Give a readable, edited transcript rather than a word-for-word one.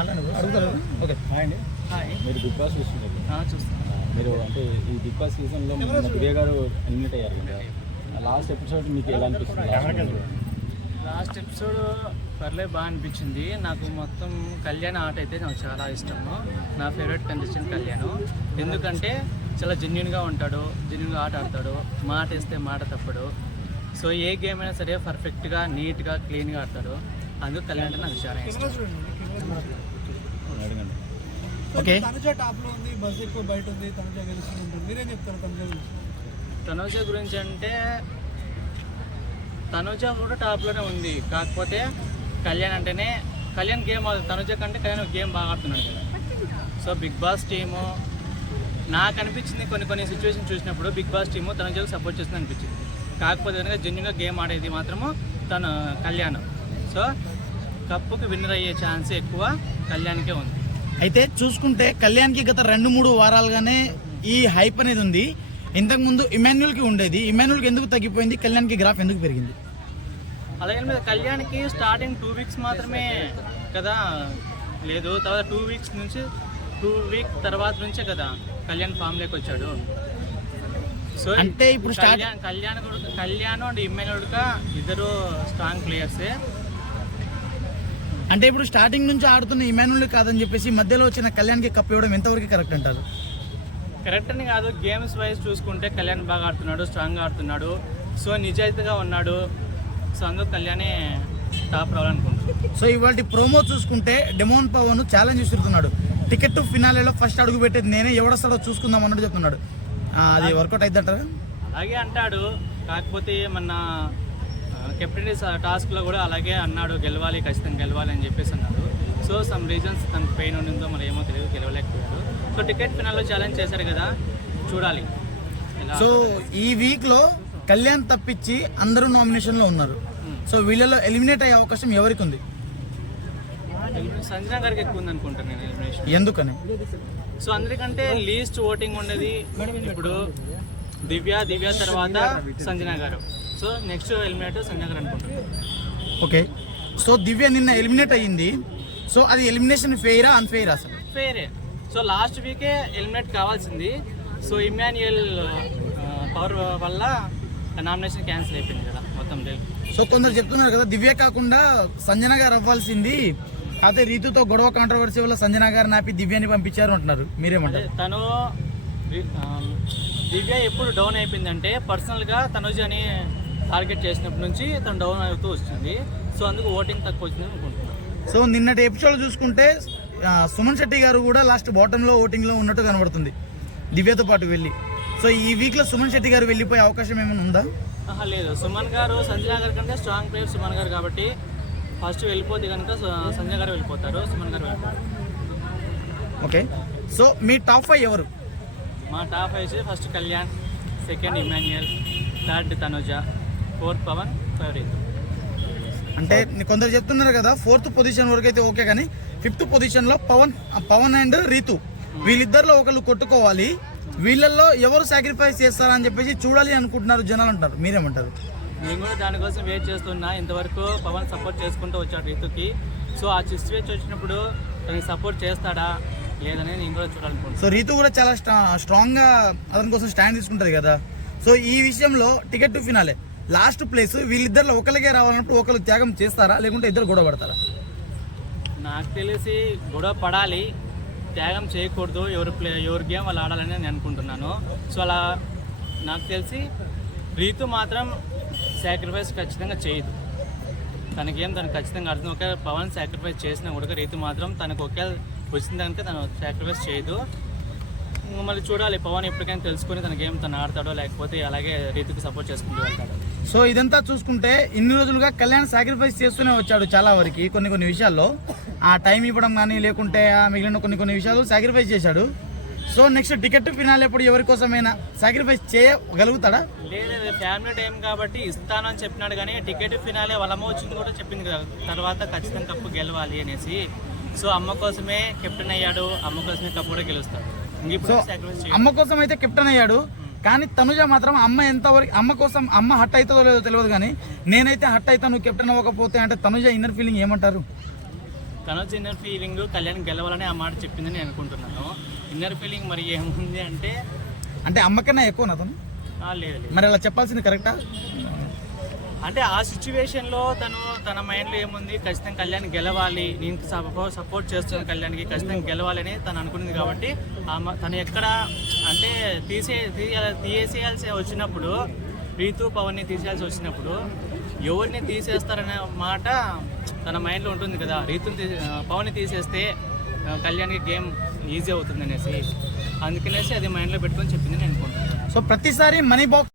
అడుగుతారు. ఓకే అండి, మీరు బిగ్ బాస్ చూస్తున్నారు. మీరు అంటే ఈ బిగ్ బాస్ సీజన్లో దివ్య గారు ఎలిమినేట్ అయ్యారు కదా, లాస్ట్ ఎపిసోడ్ మీకు ఎలా అనిపిస్తుంది? లాస్ట్ ఎపిసోడ్ పర్లేదు బాగా అనిపించింది నాకు. మొత్తం కళ్యాణ్ ఆట అయితే నాకు చాలా ఇష్టము. నా ఫేవరెట్ కంటెస్టెంట్ కళ్యాణ్. ఎందుకంటే చాలా జెన్యున్గా ఉంటాడు, జెన్యున్గా ఆట ఆడతాడు, మాట వేస్తే మాట తప్పడు. సో ఏ గేమ్ అయినా సరే పర్ఫెక్ట్గా, నీట్గా, క్లీన్గా ఆడతాడు. అందుకు కళ్యాణ్ అంటే నాకు చాలా ఇష్టం. ఓకే, తనుజ గురించి అంటే తనుజ కూడా టాప్లోనే ఉంది. కాకపోతే కళ్యాణ్ అంటేనే కళ్యాణ్ గేమ్ తనుజ కంటే కళ్యాణ్ గేమ్ బాగా ఆడుతున్నాడు కదా. సో బిగ్ బాస్ టీము నాకు అనిపించింది, కొన్ని సిచ్యువేషన్ చూసినప్పుడు బిగ్ బాస్ టీము తనుజకు సపోర్ట్ చేస్తుంది అనిపించింది. కాకపోతే కనుక జెన్యున్గా గేమ్ ఆడేది మాత్రము తను కళ్యాణ్. సో కప్పుకి విన్నర్ అయ్యే ఛాన్స్ ఎక్కువ కళ్యాణ్కే ఉంది. అయితే చూసుకుంటే కళ్యాణ్కి గత 2-3 వారాలుగానే ఈ హైప్ అనేది ఉంది. ఇంతకుముందు ఇమాన్యుల్కి ఉండేది, ఇమాన్యుల్కి ఎందుకు తగ్గిపోయింది, కళ్యాణ్కి గ్రాఫ్ ఎందుకు పెరిగింది? అలాగే మీద కళ్యాణ్కి స్టార్టింగ్ 2 వీక్స్ మాత్రమే కదా లేదు, తర్వాత 2 వీక్స్ నుంచి 2 వీక్ తర్వాత నుంచే కదా కళ్యాణ్ ఫామ్లోకి వచ్చాడు. సో అంటే ఇప్పుడు కళ్యాణ్ అండ్ ఇమ్మాన్యుల్గా ఇద్దరు స్ట్రాంగ్ ప్లేయర్సే. అంటే ఇప్పుడు స్టార్టింగ్ నుంచి ఆడుతున్న ఇమాన్యుల్ కాదని చెప్పేసి మధ్యలో వచ్చిన కళ్యాణ్కి కప్ ఇవ్వడం ఎంతవరకు కరెక్ట్ అంటారు? కరెక్ట్ అని కాదు, గేమ్స్ వైజ్ చూసుకుంటే కళ్యాణ్ బాగా ఆడుతున్నాడు, స్ట్రాంగ్గా ఆడుతున్నాడు, సో నిజాయితీగా ఉన్నాడు. సో అందుకు కళ్యాణే టాప్ రావాలనుకుంటున్నాడు. సో ఇవాళ ప్రోమో చూసుకుంటే డెమోన్ పవన్ ఛాలెంజ్ ఇస్తున్నాడు, టికెట్ టు ఫినాలేలో ఫస్ట్ అడుగు పెట్టేది నేనే, ఎవడొస్తాడో చూసుకుందాం అన్నట్టు చెప్తున్నాడు. అది వర్కౌట్ అవుతుంది అంటారు? అలాగే అంటాడు, కాకపోతే మన కెప్టెన్ టాస్క్లో కూడా అలాగే అన్నాడు, గెలవాలి, ఖచ్చితంగా గెలవాలి అని చెప్పేసి అన్నాడు. సో సమ్ రీజన్స్ తనకు పెయిన్ ఉండిందో మరి ఏమో తెలియదు, గెలవలేకపోయాడు. సో టికెట్ ఫినాల్లో ఛాలెంజ్ చేశారు కదా, చూడాలి. సో ఈ వీక్లో కళ్యాణ్ తప్పించి అందరూ నామినేషన్లో ఉన్నారు. సో వీళ్ళలో ఎలిమినేట్ అయ్యే అవకాశం ఎవరికి ఉంది? సంజన గారికి ఎక్కువ ఉంది అనుకుంటాను నేను ఎలిమినేషన్. ఎందుకని? సో అందరికంటే లీస్ట్ ఓటింగ్ ఉండేది ఇప్పుడు దివ్య తర్వాత సంజన గారు. సో నెక్స్ట్ ఎలిమినేట్ సంజన గారు అనుకుంటున్నాను. ఓకే, సో దివ్య నిన్న ఎలిమినేట్ అయ్యింది. సో అది ఎలిమినేషన్ ఫెయిరా అన్ఫెయిరా? అసలు ఫెయిరే. సో లాస్ట్ వీకే ఎలిమినేట్ కావాల్సింది. సో ఇమాన్యుయల్ పవర్ వల్ల నామినేషన్ క్యాన్సిల్ అయిపోయింది కదా మొత్తం. సో కొందరు చెప్తున్నారు కదా దివ్య కాకుండా సంజన గారు అవ్వాల్సింది, అయితే రీతుతో గొడవ కాంట్రవర్సీ వల్ల సంజన గారు నాపి దివ్యాని పంపించారు అంటున్నారు, మీరేమంటారు? తను దివ్య ఎప్పుడు డౌన్ అయిపోయిందంటే పర్సనల్గా తనుజని టార్గెట్ చేసినప్పటి నుంచి తను డౌన్ అవుతూ వస్తుంది. సో అందుకు ఓటింగ్ తక్కువ వచ్చింది అనుకుంటున్నాను. సో నిన్నటి ఎపిసోడ్ చూసుకుంటే సుమన్ శెట్టి గారు కూడా లాస్ట్ బాటంలో ఓటింగ్లో ఉన్నట్టు కనబడుతుంది దివ్యతో పాటు వెళ్ళి. సో ఈ వీక్లో సుమన్ శెట్టి గారు వెళ్ళిపోయే అవకాశం ఏమైనా ఉందా? లేదు, సుమన్ గారు సంజన గారి కంటే స్ట్రాంగ్ ప్లేయర్ సుమన్ గారు కాబట్టి ఫస్ట్ వెళ్ళిపోతే కనుక సంజన గారు వెళ్ళిపోతారు, సుమన్ గారు వెళ్ళిపోతారు. ఓకే, సో మీ టాప్ 5 ఎవరు? మా top 5 first Kalyan, second Emmanuel, third Tanuja, fourth Pavan, fifth Rithu. అంటే కొందరు చెప్తున్నారు కదా 4th పొజిషన్ వరకు అయితే ఓకే, కానీ 5th పొజిషన్లో పవన్ అండ్ రీతు వీళ్ళిద్దరిలో ఒకళ్ళు కొట్టుకోవాలి, వీళ్ళల్లో ఎవరు సాక్రిఫైస్ చేస్తారని చెప్పేసి చూడాలి అనుకుంటున్నారు జనాలు అంటారు, మీరేమంటారు? నేను కూడా దానికోసం వెయిట్ చేస్తున్నా. ఇంతవరకు పవన్ సపోర్ట్ చేసుకుంటూ వచ్చాడు రీతుకి. సో ఆ సిచ్యువేషన్ వచ్చినప్పుడు తనకి సపోర్ట్ చేస్తాడా లేదని నేను కూడా చూడాలనుకుంటున్నాను. సో రీతు కూడా చాలా స్ట్రాంగ్గా అతని కోసం స్టాండ్ తీసుకుంటుంది కదా. సో ఈ విషయంలో ticket to finale last place వీళ్ళిద్దరిలో ఒకరికే రావాలన్నప్పుడు ఒకరు త్యాగం చేస్తారా, లేకుంటే ఇద్దరు గొడవ పడతారా? నాకు తెలిసి గొడవ పడాలి, త్యాగం చేయకూడదు. ఎవరి గేమ్ వాళ్ళు ఆడాలని నేను అనుకుంటున్నాను. సో అలా నాకు తెలిసి రీతు మాత్రం సాక్రిఫైస్ ఖచ్చితంగా చేయదు. తనకేం తనకు ఖచ్చితంగా అర్థం. ఒకవేళ పవన్ సాక్రిఫైస్ చేసినా కూడా రీతు మాత్రం తనకు ఒకే వచ్చిన కనుక తను సాక్రిఫైస్ చేయదు. మళ్ళీ చూడాలి పవన్ ఎప్పటికైనా తెలుసుకొని తనకేం తను ఆడతాడో లేకపోతే అలాగే రీతికి సపోర్ట్ చేసుకుంటూ వెళ్తాడు. సో ఇదంతా చూసుకుంటే ఇన్ని రోజులుగా కళ్యాణ్ సాక్రిఫైస్ చేస్తూనే వచ్చాడు చాలా వరకు. కొన్ని విషయాల్లో ఆ టైం ఇవ్వడం కానీ లేకుంటే మిగిలిన కొన్ని విషయాలు సాక్రిఫైస్ చేశాడు. సో నెక్స్ట్ టికెట్ ఫినాలే ఎప్పుడు ఎవరి కోసమైనా సాక్రిఫైస్ చేయగలుగుతాడా? లేదు, ఫ్యామిలీ టైం కాబట్టి ఇస్తానని చెప్పినాడు, కానీ టికెట్ ఫినాలే వాళ్ళ అమ్మ వచ్చింది కూడా చెప్పింది కదా తర్వాత ఖచ్చితంగా కప్పు గెలవాలి అనేసి. సో అమ్మ కోసమే కెప్టెన్ అయ్యాడు, అమ్మ కోసమే కప్పు కూడా గెలుస్తాడు. సో అమ్మ కోసం అయితే కెప్టెన్ అయ్యాడు, కానీ తనుజ మాత్రం అమ్మ ఎంతవరకు అమ్మ కోసం అమ్మ హట్ అవుతుందో లేదో తెలియదు, కానీ నేనైతే హట్ అవుతాను నువ్వు కెప్టెన్ అవ్వకపోతే అంటే తనుజ ఇన్నర్ ఫీలింగ్ ఏమంటారు? తనొచ్చి ఇన్నర్ ఫీలింగ్ కళ్యాణ్ గెలవాలని ఆ మాట చెప్పిందని నేను అనుకుంటున్నాను. ఇన్నర్ ఫీలింగ్ మరి ఏముంది అంటే అంటే అమ్మకన్నా ఎక్కువ అతను లేదు లేదు. మరి అలా చెప్పాల్సింది కరెక్టా? అంటే ఆ సిచ్యువేషన్లో తన మైండ్లో ఏముంది, ఖచ్చితంగా కళ్యాణ్ గెలవాలి, నేను సపోర్ట్ చేస్తున్నాను కళ్యాణ్కి, ఖచ్చితంగా గెలవాలని తను అనుకున్నది. కాబట్టి తను ఎక్కడ అంటే తీసేయాల్సి వచ్చినప్పుడు, రీతు పవన్ని తీసేయాల్సి వచ్చినప్పుడు ఎవరిని తీసేస్తారనే మాట తన మైండ్లో ఉంటుంది కదా. పవన్ని తీసేస్తే కళ్యాణ్కి గేమ్ ఈజీ అవుతుంది అనేసి, అందుకనేసి అది మైండ్లో పెట్టుకొని చెప్పింది నేను అనుకుంటున్నాను. సో ప్రతిసారి మనీ బాక్స్